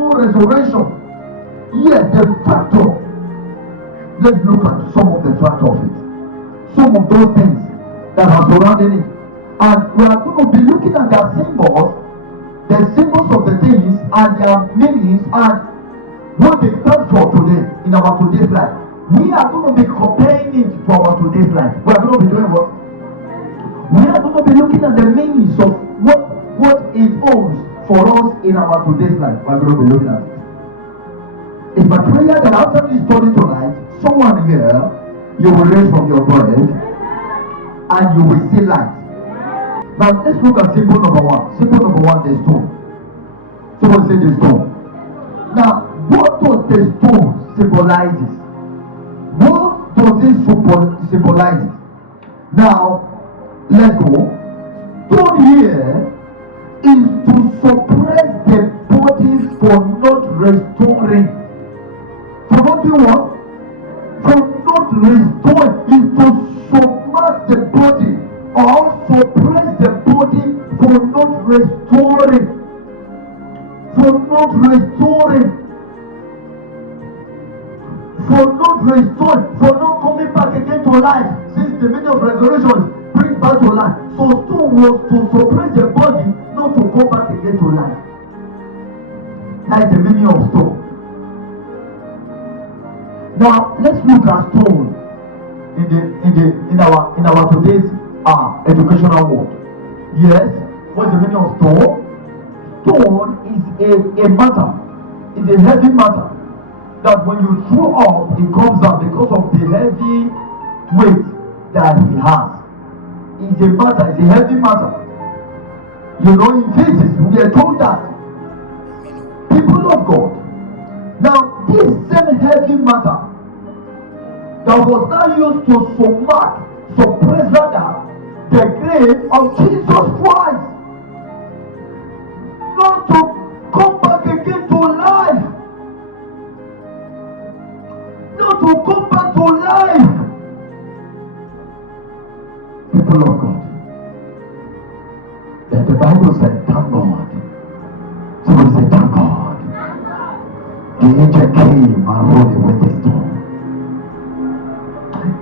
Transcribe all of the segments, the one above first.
double resurrection. Yes, the factor. Let's look at some of the factor of it. Some of those things that are surrounding it. And we are going to be looking at their symbols, the symbols of the things and their meanings and what they stand for today in our today's life. We are going to be comparing it to our today's life. We are going to be doing what? We are going to be looking at the meanings of what it owns for us in our today's life. We are going to be looking at it. It's my prayer that after this study tonight, someone here, you will raise from your bed and you will see light. Now let's look at symbol number one. Symbol number one, the stone. Someone say the stone. Now, what does the stone symbolize? What does it symbolize? Now, let's go. Stone here is to suppress the body for not restoring. For not doing what? For not restoring is to submerge the body or suppress the body for not restoring. For not restoring. For not restoring. For not coming back again to life. Since the meaning of resurrection is bring back to life. So stone was to suppress the body, not to come back again to life. That is the meaning of stone. Now let's look at stone in our today's educational world. Yes, what's the meaning of stone? Stone is a matter. It's a heavy matter that when you throw up, it comes down because of the heavy weight that he has. It's a matter. It's a heavy matter. You know, in physics, we are told that people of God. Now, this same heavy matter that was now used to suppress rather the grave of Jesus Christ, not to come back again to life, not to come back to life. People of God, that the Bible said, thank God. Somebody said, thank God. The angel came and rolled away the stone.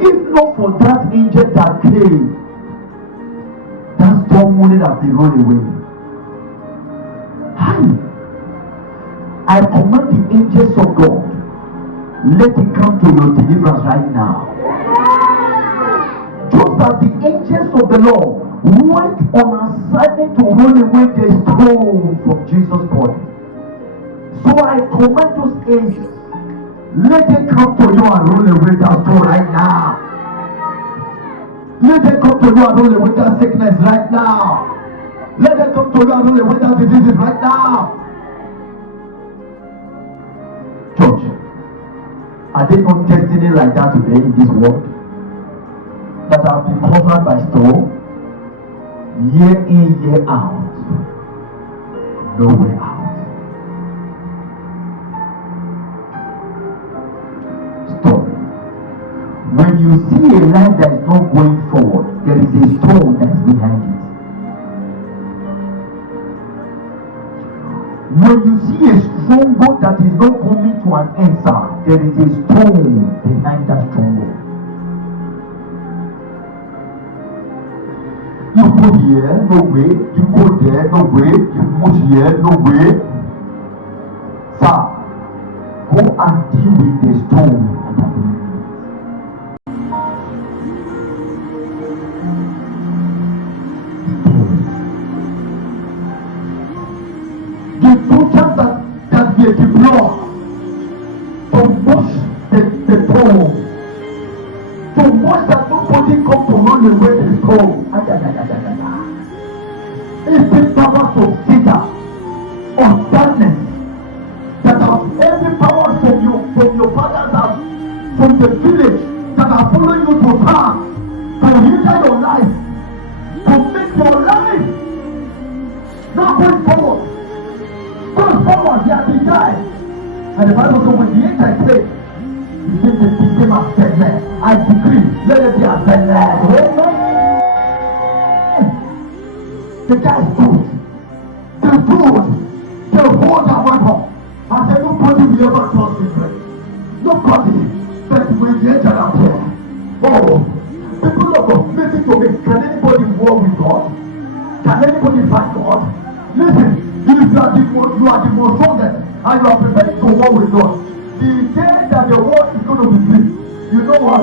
If not for that angel that came, that stone wouldn't have been rolled away. Hi. I command the angels of God, let it come to your deliverance right now. Just as the angels of the Lord went on assignment to roll away the stone from Jesus' body, so I command those angels, let it come to you and roll away that stone right now. Let it come to you and roll away that sickness right now. Let it come to you and roll away that diseases right now. Church, are there no destiny like that today in this world that have been covered by stone? Year in, year out, no way out. Stone. When you see a life that is not going forward, there is a stone that's behind it. When you see a stronghold that is not coming to an answer, there is a stone behind that stronghold. You go here, no way. You go there, no way. You move here, no way. Sir, go and deal with the stone. The soldiers that were deployed to wash the stone, to wash that nobody come to run away the stone. Every powers of Satan, of darkness, that have every power from your father's house, from the village, that are following you to town, to hinder your life, to make your life not going forward. Going forward, they have been died. And the Bible says when the angel prayed, he said the kingdom of Satan, I decree, let it be ascended. The guy stood. They stood. They hold their weapon. And will ever trust in prayer. Nobody. But when the angel appears, oh, people of God, listen to me. Can anybody war with God? Can anybody fight God? Listen, if you are the most strongest and you are prepared to war with God, the day that the war is going to be free, you know what?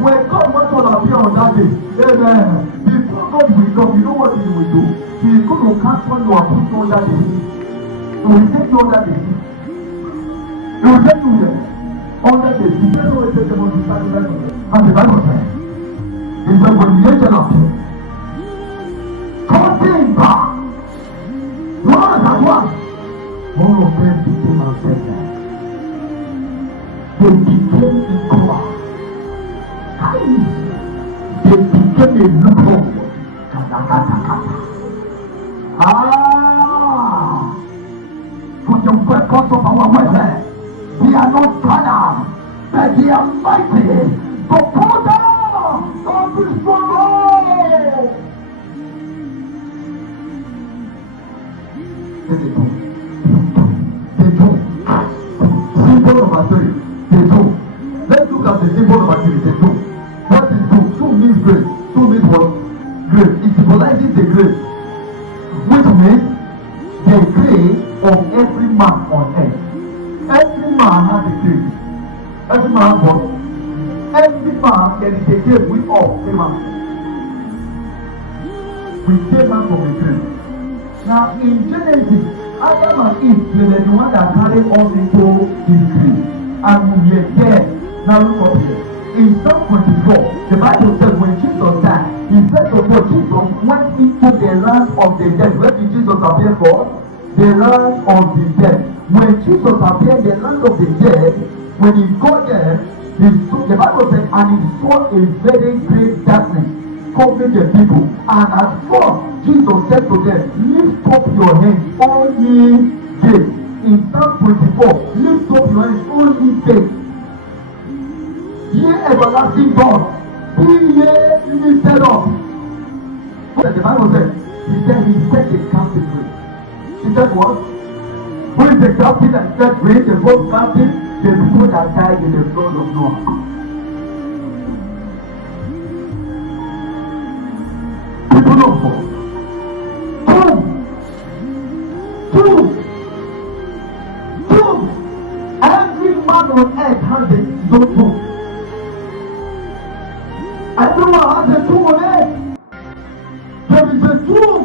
When God wants to appear on that day, amen, before God will come, you know what He will do? He is going to cancel your put under the sea. He will take you under the sea. He will take you there, under the sea. That's why He said the most important. And the Bible says, He said, when the angel appeared, coming back, one and one, all of them became ancestors. They became in coma. They became a loophole. For the weapons of our warfare, we are not carnal, but they are mighty. To pull down every stronghold. Symbol number 3, the two. Let's look at the symbol number 3, the two. What is two? Two means grave. Two means what? Grave. It symbolizes the grave, which means the grave of every man on earth. Every man has a grave. Every man has what? Every man, there is a grave with all came out. We came out from a grave. Now in Genesis, Adam and Eve were the one that carried us into his grave, and we were dead. Now look up here. In Psalm 24, the Bible says when Jesus died, He said to God, Jesus went into the land of the dead. Where did Jesus appear for? The land of the dead. When Jesus appeared in the land of the dead, when He got there, the Bible said, and He saw a very great darkness covering the people. And at first, Jesus said to them, lift up your hands, all ye gates. In Psalm 24, lift up your hands, all ye gates. Ye everlasting God, be ye lifted up. The Bible said, He set the captive free. He said what? Who is the captive that set free? The first captive, the people that died in the flood of Noah. People of God. Two. Every man on earth has a two. Everyone has a tomb on earth. There is a tomb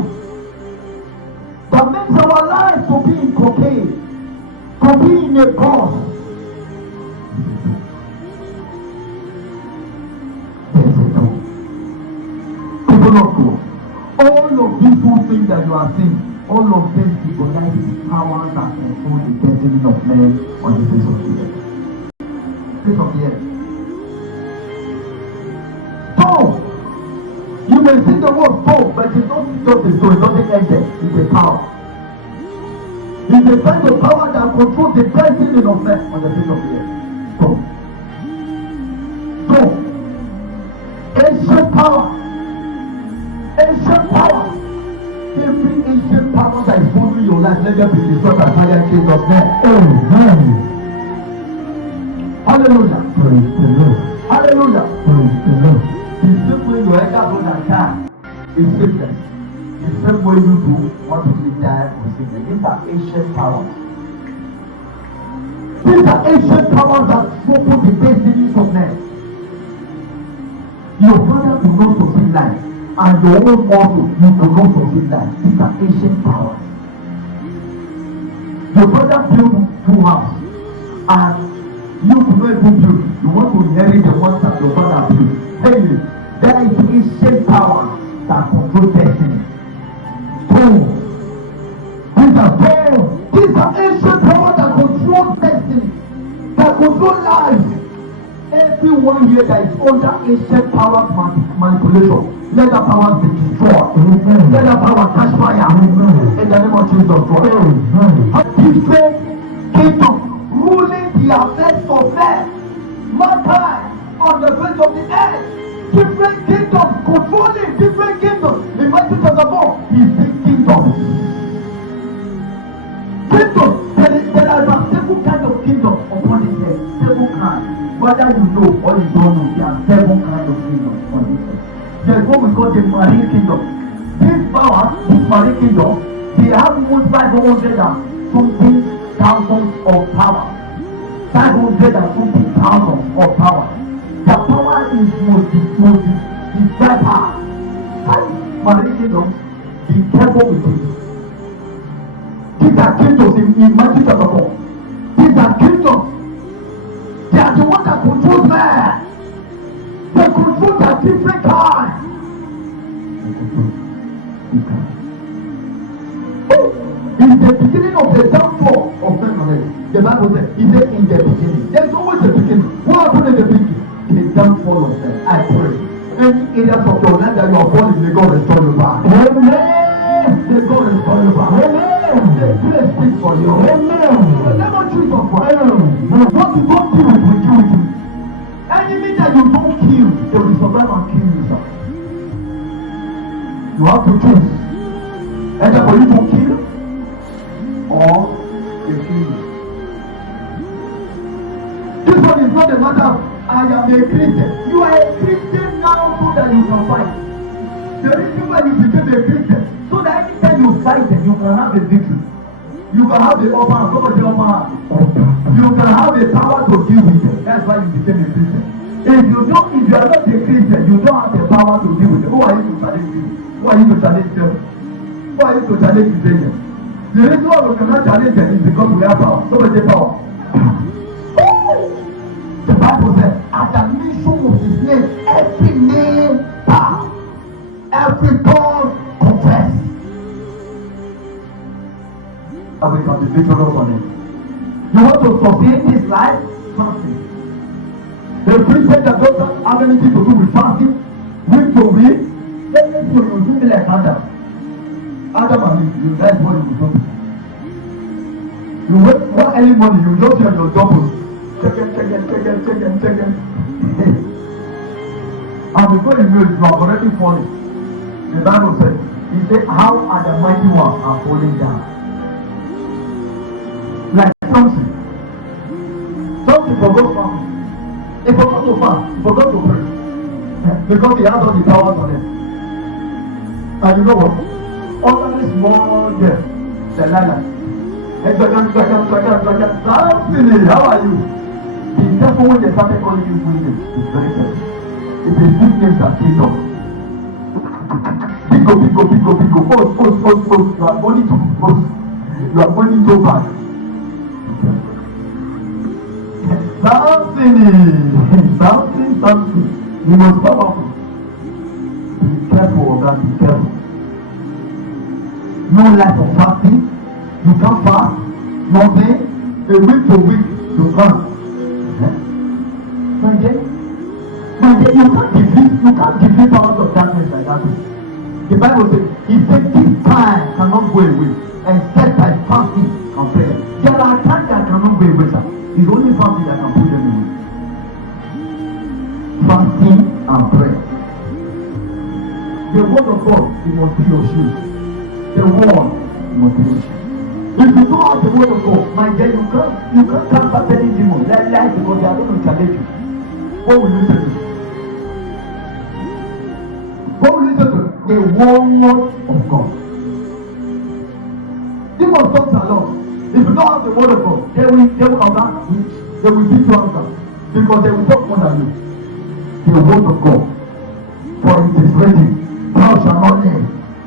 that makes our life to be in cocaine, to be in a box. There is a tomb. People of God, all of these two things that you are seeing, all of them symbolize the powers that control the destiny of men on the face of the earth. Face of the earth. So, you may see the word soul, but it's not just a soul, it's not the angel, it's a power. It's the kind of power that controls the destiny of men on the face of the earth. So, ancient power. Ancient power. Every ancient power that is holding your life, let them be destroyed by fire in Jesus' name. Amen. Hallelujah. Praise the Lord. Hallelujah. Praise the Lord. The same way you enter those that die is sickness. The same way you do want to see die or sickness. These are ancient powers. These are ancient powers that trouble the destinies of men. Your father could not succeed life, and your own also you could not succeed life. These are ancient powers. Your brother built two houses, and you could not even build. You want to inherit the ones that your father built. Hey, there is ancient power that control destiny. These are ancient power that control destiny, that control life. Everyone here that is under ancient power manipulation, let that power be destroyed. Amen. Let that power catch fire. Amen. In the name of Jesus Christ. A different kingdom ruling the affairs of men, mankind on the face of the earth. Different kingdoms controlling different kingdoms. In Matthew chapter 4, he said kingdoms. Kingdoms. There are several kinds of kingdoms. There's what we call the marine kingdom. This power, this marine kingdom, they have almost 500 and something thousands of power. 500 and something thousands of power. Their power is is better. Marine kingdom, be careful with it. These are kingdoms in Matthew chapter 4. These are kingdoms. They are the ones that control man. They control their different kinds. In the beginning of the downfall of men on earth, the Bible says, he said in the beginning. There's always a beginning. What happened in the beginning? The downfall of men. I pray. Any areas of your life that you are falling, may God restore you back. Amen. May God restore you back. Amen. The place speaks for you. Amen. The never choose of fire. What you don't kill it will kill you. Enemy that you don't kill, they will survive and kill you, sir. You have to choose. Either for you to kill or they kill you. This one is not a matter of I am a Christian. You are a Christian now so that you can fight. The reason why you became a Christian, so that anytime you fight them, you can have a victory. You can have the upper hand. Somebody upper hand. You can have the power to deal with them. That's why you became a Christian. If you are not a Christian, you don't have the power to deal with them. Who are you to challenge you? Who are you to challenge them? Who are you to challenge them? The reason why we cannot challenge them is because we have power. Somebody say power. The Bible says, at the mention of his name, every name bow, every tongue confess. And we can be victorious on it. You want to sustain this life? Fasting. The Christian that doesn't have anything to do with fasting, week to week, let me see you do me like Adam. Adam and Eve, you guys what you do. You wake one early morning, you just hear your double. Check it. And before you know it, you are already falling. The Bible says, he said, how are the mighty ones are falling down? Like something forgot something. He forgot to fast, he forgot to pray. Because he has all the powers on him. And you know what? All this small girl, Delilah. How are you? Be careful when they started calling you good names. It's very careful. If they big names that came up. Bigo. Post. You are going to post. You are going to back. Something. You must powerful. Be careful of that. Be careful. No life of fasting. You can't fast. Nothing. A week to week you can't. My dear, you can't defeat powers of darkness like that. The Bible says, he said this time cannot go away except by fasting and prayer. There are times that cannot go away, sir. It's only fasting that can put them away. Fasting and prayer. The word of God, it must be your shield. The word must be your shield. If you don't have the word of God, my dear, you can't come back any demon. Let life because they are going to challenge you. What will you say to them? What will you say to them? The word of God. Demons don't allow. If you don't have the word of God, they will counter. They will beat you out because they will talk more than you. The word of God. For it is written, thou shalt not live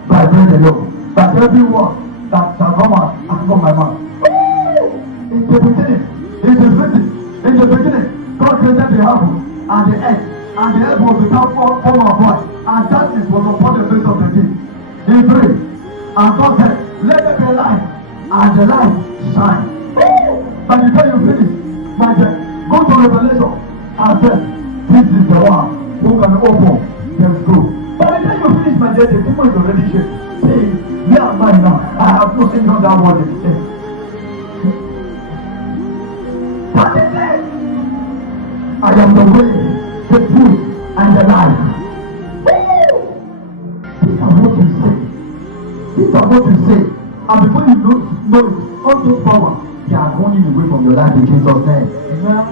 by bread alone, but every word that shall come out from my mouth. In the beginning, it is written. In the beginning, God created the heaven and the earth was without form or void, and darkness was upon the face of the deep. He prayed, and God said, let there be light, and the light shine. By the time you finish, my dear, go to Revelation and say, this is the one who can open the scroll. By the time you finish, my dear, the people is already shaking. Say, where am I now? I have not seen that word again. What is it? I am the way, the truth, and the life. These are what you say. And before you know it, all those powers, they are running away from your life in Jesus' name. Amen.